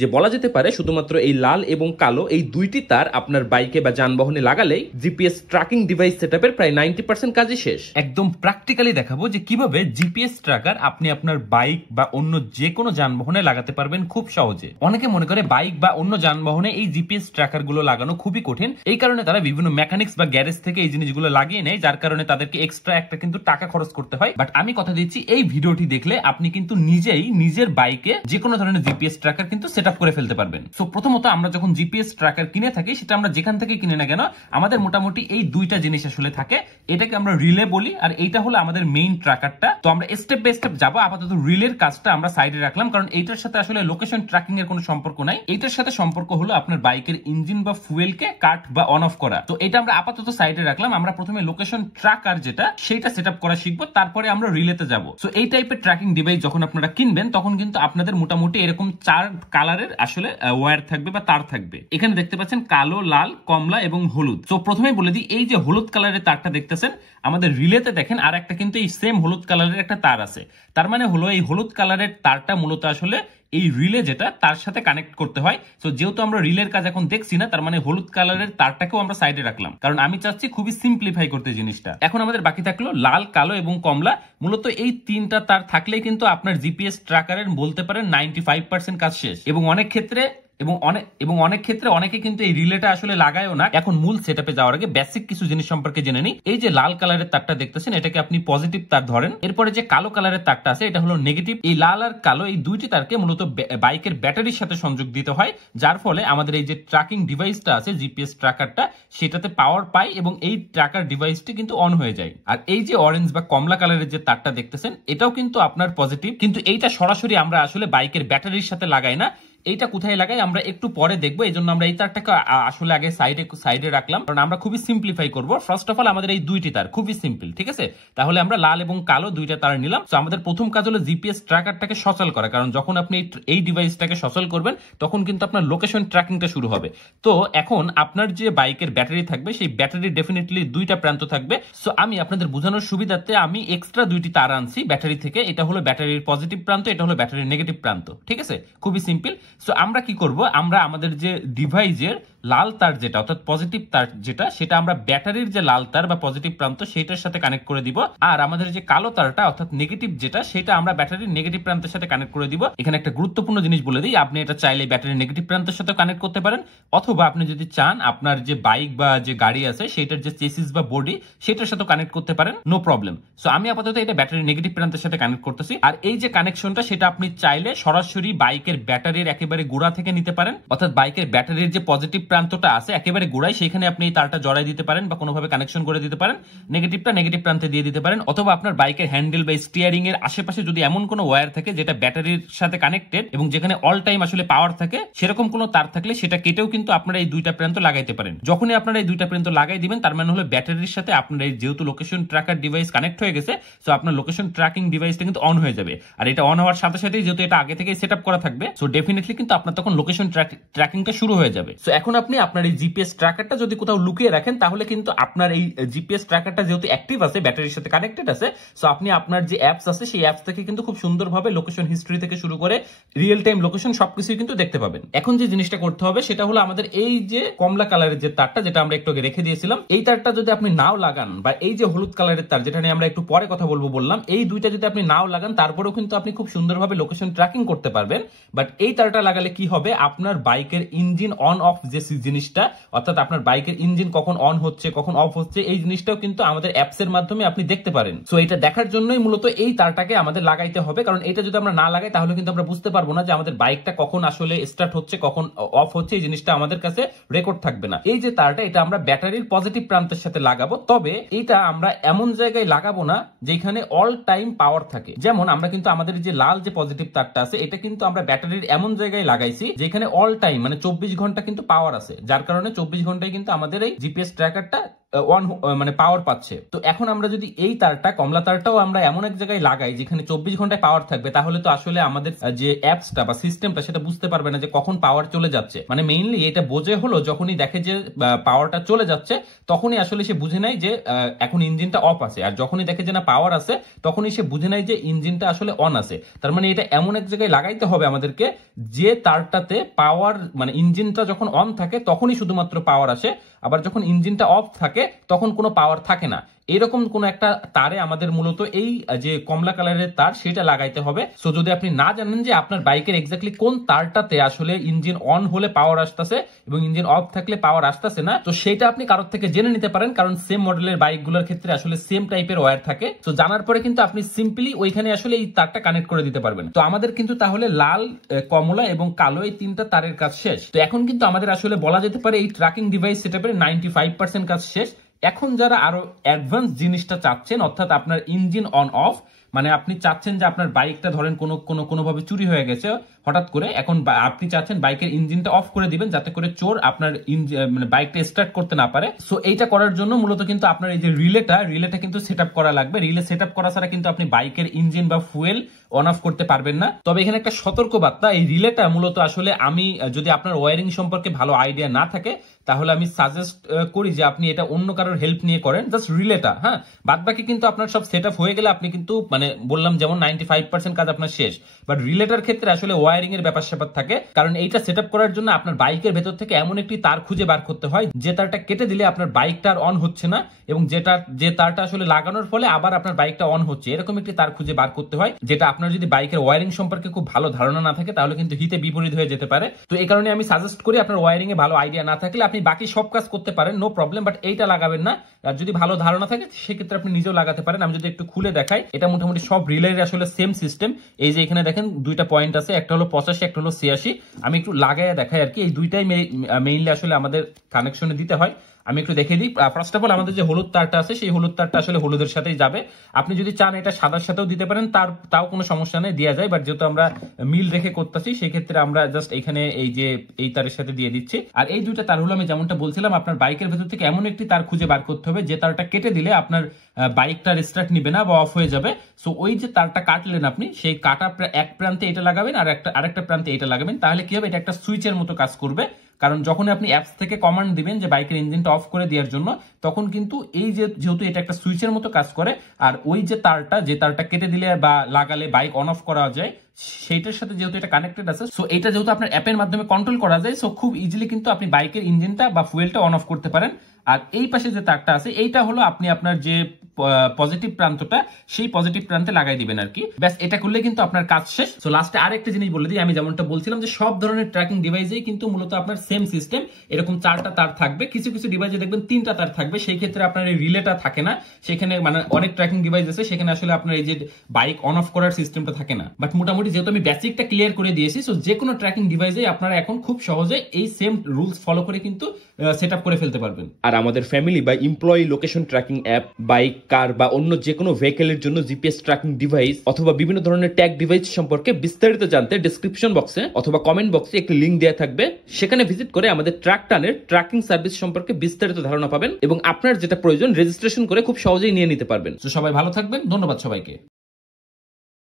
যে বলা যেতে পারে শুধুমাত্র এই লাল এবং কালো এই দুইটি তার আপনার বাইকে বা যানবাহনে লাগালেই জিপিএস ট্র্যাকিং ডিভাইস সেটআপের প্রায় 90% কাজই শেষ। একদম প্র্যাকটিক্যালি দেখাবো যে কিভাবে জিপিএস ট্র্যাকার আপনি আপনার বাইক বা অন্য যে কোনো যানবাহনে লাগাতে পারবেন খুব সহজে। অনেকে মনে করে বাইক বা অন্য যানবাহনে এই জিপিএস ট্র্যাকার গুলো লাগানো খুবই কঠিন, এই কারণে তারা বিভিন্ন মেকানিক্স বা গ্যারেজ থেকে এই জিনিসগুলো লাগিয়ে নেয়, যার কারণে তাদেরকে এক্সট্রা একটা কিন্তু টাকা খরচ করতে হয়। বাট আমি কথা দিচ্ছি, এই ভিডিওটি দেখলে আপনি কিন্তু নিজেই নিজের বাইকে যে কোনো ধরনের জিপিএস ট্র্যাকার কিন্তু সেটআপ করে ফেলতে পারবেন। সো প্রথমত আমরা যখন জিপিএস ট্র্যাকার কিনে থাকি, সেটা আমরা যেখান থেকে কিনে না কেন, আমাদের মোটামুটি এই দুইটা জিনিস আসলে থাকে। এটাকে আমরা রিলে বলি, আর এইটা হলো আমাদের মেইন ট্র্যাকারটা। তো আমরা স্টেপ বাই স্টেপ যাবো। আপাতত রিলের কাজটা আমরা সাইডে রাখলাম, কারণ এইটার সাথে আসলে লোকেশন ট্র্যাকিং এর কোনো সম্পর্ক নাই। এইটার সাথে সম্পর্ক হলো আপনার বাইকের ইঞ্জিন বা ফুয়েলকে কাট বা অন অফ করা। তো এটা আমরা আপাতত সাইডে রাখলাম। আমরা প্রথমে লোকেশন ট্র্যাকার যেটা সেটা সেটআপ করা শিখবো, তারপরে আমরা রিলেতে যাব। সো এই টাইপের ট্র্যাকিং ডিভাইস যখন আপনারা কিনবেন, তখন কিন্তু আপনাদের মোটামুটি এরকম 4 কালারের আসলে ওয়্যার থাকবে বা তার থাকবে। এখানে দেখতে পাচ্ছেন কালো, লাল, কমলা এবং হলুদ। তো প্রথমেই বলে দিই, এই যে হলুদ কালারের তারটা দেখতেছেন, আমাদের রিলেতে দেখেন আর একটা কিন্তু এই সেম হলুদ কালারের একটা তার আছে। তার মানে হলো এই হলুদ কালারের তারটা মূলত আসলে এই রিলে যেটা তার সাথে কানেক্ট করতে হয়। তো যেহেতু আমরা রিলের কাজ এখন দেখছি না, তার মানে হলুদ কালারের তারটাকেও আমরা সাইডে রাখলাম, কারণ আমি চাচ্ছি খুবই সিম্পলিফাই করতে জিনিসটা। এখন আমাদের বাকি থাকলো লাল, কালো এবং কমলা। মূলত এই তিনটা তার থাকলেই কিন্তু আপনার জিপিএস ট্র্যাকারের বলতে পারেন 95% কাজ শেষ। এবং অনেক ক্ষেত্রে অনেকে কিন্তু এই রিলেটা আসলে লাগায়ও না। এখন মূল সেটআপে যাওয়ার আগে বেসিক কিছু জিনিস সম্পর্কে জেনে নিই। এই যে লাল কালারের তারটা দেখতেছেন, এটাকে আপনি পজিটিভ তার ধরেন। এরপরে যে কালো কালারের তারটা আছে, এটা হলো নেগেটিভ। এই লাল আর কালো এই দুইটি তারকে মূলত বাইকের ব্যাটারির সাথে সংযোগ দিতে হয়, যার ফলে আমাদের এই যে ট্র্যাকিং ডিভাইসটা আছে জিপিএস ট্র্যাকারটা, সেটাতে পাওয়ার পায় এবং এই ট্র্যাকার ডিভাইসটি কিন্তু অন হয়ে যায়। আর এই যে অরেঞ্জ বা কমলা কালারের যে তারটা দেখতেছেন, এটাও কিন্তু আপনার পজিটিভ, কিন্তু এইটা সরাসরি আমরা আসলে বাইকের ব্যাটারির সাথে লাগাই না। এইটা কোথায় লাগাই আমরা একটু পরে দেখবো, এই জন্য আমরা এই তারটাকে আসলে আগে সাইডে রাখলাম, কারণ আমরা খুবই সিম্পলিফাই করবো। ফার্স্ট অফ অল আমাদের এই দুইটি তার খুবই সিম্পল, ঠিক আছে? তাহলে আমরা লাল এবং কালো দুইটা তার নিলাম। তো আমাদের প্রথম কাজ হলো জিপিএস ট্র্যাকারটাকে সচল করা, কারণ যখন আপনি এই ডিভাইসটাকে সচল করবেন, তখন কিন্তু আপনার লোকেশন ট্র্যাকিংটা শুরু হবে। তো এখন আপনার যে বাইকের ব্যাটারি থাকবে, সেই ব্যাটারি ডেফিনেটলি দুইটা প্রান্ত থাকবে। সো আমি আপনাদের বোঝানোর সুবিধার্থে আমি এক্সট্রা দুইটি তার আনছি ব্যাটারি থেকে। এটা হলো ব্যাটারির পজিটিভ প্রান্ত, এটা হলো ব্যাটারির নেগেটিভ প্রান্ত, ঠিক আছে? খুবই সিম্পল। সো আমরা কি করব, আমরা আমাদের যে ডিভাইসের লাল তার যেটা অর্থাৎ পজিটিভ তার যেটা, সেটা আমরা ব্যাটারির যে লাল তার বা পজিটিভ প্রান্ত সেটার সাথে কানেক্ট করে দিব। আর আমাদের যে কালো তারটা অর্থাৎ নেগেটিভ যেটা, সেটা আমরা ব্যাটারির নেগেটিভ প্রান্তের সাথে কানেক্ট করে দিব। এখানে একটা গুরুত্বপূর্ণ জিনিস বলে দিই, আপনি এটা চাইলে ব্যাটারির নেগেটিভ প্রান্তের সাথে কানেক্ট করতে পারেন, অথবা আপনি যদি চান আপনার যে বাইক বা যে গাড়ি আছে সেটার যে চেসিস বা বডি, সেটার সাথে কানেক্ট করতে পারেন, নো প্রবলেম। সো আমি আপাতত এটা ব্যাটারির নেগেটিভ প্রান্তের সাথে কানেক্ট করতেছি। আর এই যে কানেকশনটা, সেটা আপনি চাইলে সরাসরি বাইকের ব্যাটারির একেবারে গোড়া থেকে নিতে পারেন, অর্থাৎ বাইকের ব্যাটারির যে পজিটিভ প্রান্তটা আছে একেবারে গোড়ায়, সেখানে আপনি এই তারটা জড়াই দিতে পারেন বা কোনোভাবে কানেকশন করে দিতে পারেন। নেগেটিভটা নেগেটিভ প্রান্তে দিয়ে দিতে পারেন, অথবা আপনার বাইকের হ্যান্ডেল বা স্টিয়ারিং এর আশেপাশে যদি এমন কোনো ওয়্যার থাকে যেটা ব্যাটারির সাথে কানেক্টেড এবং যেখানে অল টাইম আসলে পাওয়ার থাকে, সেরকম কোনো তার থাকলে সেটা কেটেও কিন্তু আপনারা এই দুইটা প্রান্ত লাগাইতে পারেন। যখনই আপনারা এই দুইটা প্রান্ত লাগাই দিবেন, তার মানে হলো ব্যাটারির সাথে আপনার এই যেহেতু লোকেশন ট্র্যাকার ডিভাইস কানেক্ট হয়ে গেছে, সো আপনার লোকেশন ট্র্যাকিং ডিভাইসটা কিন্তু অন হয়ে যাবে। আর এটা অন হওয়ার সাথে সাথে যেহেতু এটা আগে থেকে সেটআপ করা থাকবে, সো ডেফিনেটলি কিন্তু আপনার তখন লোকেশন ট্র্যাকিংটা শুরু হয়ে যাবে। সো এখন আপনি আপনার এই জিপিএস ট্র্যাকারটা যদি কোথাও লুকিয়ে রাখেন, তাহলে কিন্তু আপনার এই জিপিএস ট্র্যাকারটা যেহেতু অ্যাক্টিভ আছে, ব্যাটারির সাথে কানেক্টেড আছে, সো আপনি আপনার যে অ্যাপস আছে সেই অ্যাপস থেকে কিন্তু খুব সুন্দরভাবে লোকেশন হিস্ট্রি থেকে শুরু করে রিয়েল টাইম লোকেশন সবকিছু কিন্তু দেখতে পাবেন। এখন যে জিনিসটা করতে হবে সেটা হলো আমাদের এই যে কমলা কালারের যে তারটা, যেটা আমরা একটু আগে রেখে দিয়েছিলাম, এই তারটা যদি আপনি নাও লাগান, বা এই যে হলুদ কালারের তার যেটা নিয়ে আমরা একটু পরে কথা বললাম, এই দুইটা যদি আপনি নাও লাগান, তারপরেও কিন্তু আপনি খুব সুন্দরভাবে লোকেশন ট্র্যাকিং করতে পারবেন। বাট এই তারটা লাগালে কি হবে, আপনার বাইকের ইঞ্জিন অন অফ যে জিনিসটা, অর্থাৎ আপনার বাইকের ইঞ্জিন কখন অন হচ্ছে কখন অফ হচ্ছে, এই জিনিসটাও কিন্তু আমাদের অ্যাপস এর মাধ্যমে আপনি দেখতে পারেন। সো এটা দেখার জন্যই মূলত এই তারটাকে আমাদের লাগাইতে হবে, কারণ এটা যদি আমরা না লাগাই, তাহলে কিন্তু আমরা বুঝতে পারবো না যে আমাদের বাইকটা কখন আসলে স্টার্ট হচ্ছে কখন অফ হচ্ছে, এই জিনিসটা আমাদের কাছে রেকর্ড থাকবে না। এই যে তারটা, এটা আমরা ব্যাটারির পজিটিভ প্রান্তের সাথে লাগাবো, তবে এটা আমরা এমন জায়গায় লাগাবো না যেখানে অল টাইম পাওয়ার থাকে। যেমন আমরা কিন্তু আমাদের যে লাল যে পজিটিভ তারটা আছে, এটা কিন্তু আমরা ব্যাটারির এমন জায়গায় লাগাইছি যেখানে অল টাইম মানে 24 ঘন্টা কিন্তু পাওয়ার আছে, যার কারণে 24 ঘন্টায় কিন্তু আমাদের এই জিপিএস ট্র্যাকারটা অন মানে পাওয়ার পাচ্ছে। তো এখন আমরা যদি এই তারটা কমলা তারটাও আমরা এমন এক জায়গায় লাগাই যেখানে 24 ঘন্টায় পাওয়ার থাকবে, তাহলে তো আসলে আমাদের যে অ্যাপসটা বা সিস্টেমটা সেটা বুঝতে পারবে না যে কখন পাওয়ার চলে যাচ্ছে। মানে মেইনলি এটা বোঝে হলো যখনই দেখে যে পাওয়ারটা চলে যাচ্ছে তখনই আসলে সে বুঝে নেয় যে এখন ইঞ্জিনটা অফ আছে, আর যখনই দেখে যে না পাওয়ার আছে তখনই সে বুঝে নেয় যে ইঞ্জিনটা আসলে অন আছে। তার মানে এটা এমন এক জায়গায় লাগাইতে হবে আমাদেরকে যে তারটাতে পাওয়ার মানে ইঞ্জিনটা যখন অন থাকে তখনই শুধুমাত্র পাওয়ার আসে, আবার যখন ইঞ্জিনটা অফ থাকে তখন কোনো পাওয়ার থাকে না। এরকম কোন একটা তারে আমাদের মূলত এই যে কমলা কালারের তার সেটা লাগাইতে হবে। সো যদি আপনি না জানেন যে আপনার বাইকের এক্স্যাক্টলি কোন তারটাতে আসলে ইঞ্জিন অন হলে পাওয়ার আসতেছে এবং ইঞ্জিন অফ থাকলে পাওয়ার আসতেছে না, তো সেটা আপনি কারোর থেকে জেনে নিতে পারেন, কারণ সেম মডেলের বাইকগুলোর ক্ষেত্রে আসলে সেম টাইপের ওয়্যার থাকে। তো জানার পরে কিন্তু আপনি সিম্পলি ওইখানে আসলে এই তারটা কানেক্ট করে দিতে পারবেন। তো আমাদের কিন্তু তাহলে লাল, কমলা এবং কালো এই তিনটা তারের কাজ শেষ। তো এখন কিন্তু আমাদের আসলে বলা যেতে পারে এই ট্র্যাকিং ডিভাইস সেটআপের 95% কাজ শেষ। এখন যারা আরো অ্যাডভান্স জিনিসটা চাচ্ছেন, অর্থাৎ আপনার ইঞ্জিন অন অফ, মানে আপনি চাচ্ছেন যে আপনার বাইকটা ধরেন কোনোভাবে চুরি হয়ে গেছে হঠাৎ করে, এখন আপনি চাচ্ছেন বাইকের ইঞ্জিনটা অফ করে দিবেন যাতে করে চোর আপনার মানে বাইকটা স্টার্ট করতে না পারে। সো এইটা করার জন্য মূলত কিন্তু আপনার এই যে রিলেটা কিন্তু সেট আপ করা লাগবে। রিলে সেট আপ করা ছাড়া কিন্তু আপনি বাইকের ইঞ্জিন বা ফুয়েল অন অফ করতে পারবেন না। তবে এখানে একটা সতর্ক বার্তা, এই রিলেটা মূলত আসলে আমি যদি আপনার ওয়ারিং সম্পর্কে ভালো আইডিয়া না থাকে তাহলে আমি সাজেস্ট করি যে আপনি এটা অন্য কারোর হেল্প নিয়ে করেন, জাস্ট রিলেটা। হ্যাঁ, বাদ বাকি কিন্তু আপনার সব সেট আপ হয়ে গেলে আপনি কিন্তু মানে বললাম যেমন 95% কাজ আপনার শেষ। বাট রিলেটার ক্ষেত্রে আসলে ওয়ারিং এর ব্যাপার স্যাপার থাকে, কারণ এইটা সেট আপ করার জন্য আপনার বাইকের ভেতর থেকে এমন একটি তার খুঁজে বার করতে হয় যে তারটা কেটে দিলে আপনার বাইকটা আর অন হচ্ছে না, এবং যে তারটা আসলে লাগানোর ফলে আবার আপনার বাইকটা অন হচ্ছে, এরকম একটি তার খুঁজে বার করতে হয়। যেটা আপনার যদি বাইকের ওয়ারিং সম্পর্কে খুব ভালো ধারণা না থাকে তাহলে কিন্তু হিতে বিপরীত হয়ে যেতে পারে। তো এই কারণে আমি সাজেস্ট করি আপনার ওয়ারিং এ ভালো আইডিয়া না থাকলে আপনি বাকি সব কাজ করতে পারেন, নো প্রবলেম, বাট এইটা লাগাবেন না। আর যদি ভালো ধারণা থাকে সেক্ষেত্রে আপনি নিজেও লাগাতে পারেন। আমি যদি একটু খুলে দেখাই, এটা মোটামুটি সব রিলের আসলে সেম সিস্টেম। এই যে এখানে দেখেন দুইটা পয়েন্ট আছে, একটা হলো 85, একটা হলো 86। আমি একটু লাগাইয়া দেখাই আর কি, এই দুইটাই মেইনলি আসলে আমাদের কানেকশনে দিতে হয়। আমি একটু দেখে দিই। ফার্স্ট অফ অল আমাদের যে হলুদ তারটা আছে সেই হলুদ তারটা আসলে হলুদের সাথেই যাবে। আপনি যদি চান এটা সাদার সাথেও দিতে পারেন, তাও কোনো সমস্যা নেই, দেওয়া যায়। বাট যেহেতু আমরা মিল রেখে করতেছি সেই ক্ষেত্রে আমরা জাস্ট এখানে এই যে এই তারের সাথে দিয়ে দিচ্ছি। আর এই দুইটা তার হলো আমি যেমনটা বলছিলাম, আপনার বাইকের ভেতর থেকে এমন একটি তার খুঁজে বার করতে হবে যে তারটা কেটে দিলে আপনার বাইকটা রিস্টার্ট নিবে না বা অফ হয়ে যাবে। সো ওই যে তারটা কাটলেন আপনি, সেই কাটা এক প্রান্তে এটা লাগাবেন আর আরেকটা প্রান্তে এটা লাগাবেন, তাহলে কি হবে, এটা একটা সুইচের মতো কাজ করবে। কারণ যখন আপনি অ্যাপস থেকে কমান্ড দিবেন যে বাইকের ইঞ্জিনটা অফ করে দেওয়ার জন্য, তখন কিন্তু এই যেহেতু এটা একটা সুইচের মতো কাজ করে, আর ওই যে তারটা কেটে দিলে বা লাগালে বাইক অন অফ করা যায় সেইটার সাথে যেহেতু এটা কানেক্টেড আছে, সো এটা যেহেতু আপনার অ্যাপের মাধ্যমে কন্ট্রোল করা যায়, সো খুব ইজিলি কিন্তু আপনি বাইকের ইঞ্জিনটা বা ফুয়েলটা অন অফ করতে পারেন। আর এই পাশে যে তারটা আছে এইটা হলো আপনি আপনার যে পজিটিভ প্রান্তটা সেই পজিটিভ প্রান্তে লাগাই দিবেন আর কি। ব্যাস, এটা করলে কিন্তু আপনার কাজ শেষ। সো লাস্টে আরেকটা জিনিস বলে দিই, আমি যেমনটা বলছিলাম যে সব ধরনের ট্র্যাকিং ডিভাইসেই কিন্তু মূলত আপনার সেম সিস্টেম, এরকম 4টা তার থাকবে। কিছু কিছু ডিভাইসে দেখবেন 3টা তার থাকবে, সেই ক্ষেত্রে আপনার এই রিলেটা থাকে না। সেখানে মানে অনেক ট্র্যাকিং ডিভাইস আছে সেখানে আসলে আপনার এই যে বাইক অন অফ করার সিস্টেমটা থাকে না। বাট মোটামুটি যেহেতু আমি বেসিকটা ক্লিয়ার করে দিয়েছি, সো যে কোনো ট্র্যাকিং ডিভাইসে আপনারা এখন খুব সহজে এই সেম রুলস ফলো করে কিন্তু সেট আপ করে ফেলতে পারবেন। আর আমাদের ফ্যামিলি বা employee location tracking app, bike, car বা অন্য যে কোনো ভেহিকলের জন্য জিপিএস ট্র্যাকিং ডিভাইস অথবা বিভিন্ন ধরনের ট্যাগ ডিভাইস সম্পর্কে বিস্তারিত জানতে ডেসক্রিপশন বক্সে অথবা কমেন্ট বক্সে একটি লিংক দেওয়া থাকবে, সেখানে ভিজিট করে আমাদের ট্র্যাকটানের ট্র্যাকিং সার্ভিস সম্পর্কে বিস্তারিত ধারণা পাবেন এবং আপনার যেটা প্রয়োজন রেজিস্ট্রেশন করে খুব সহজেই নিয়ে নিতে পারবেন। তো সবাই ভালো থাকবেন, ধন্যবাদ সবাইকে।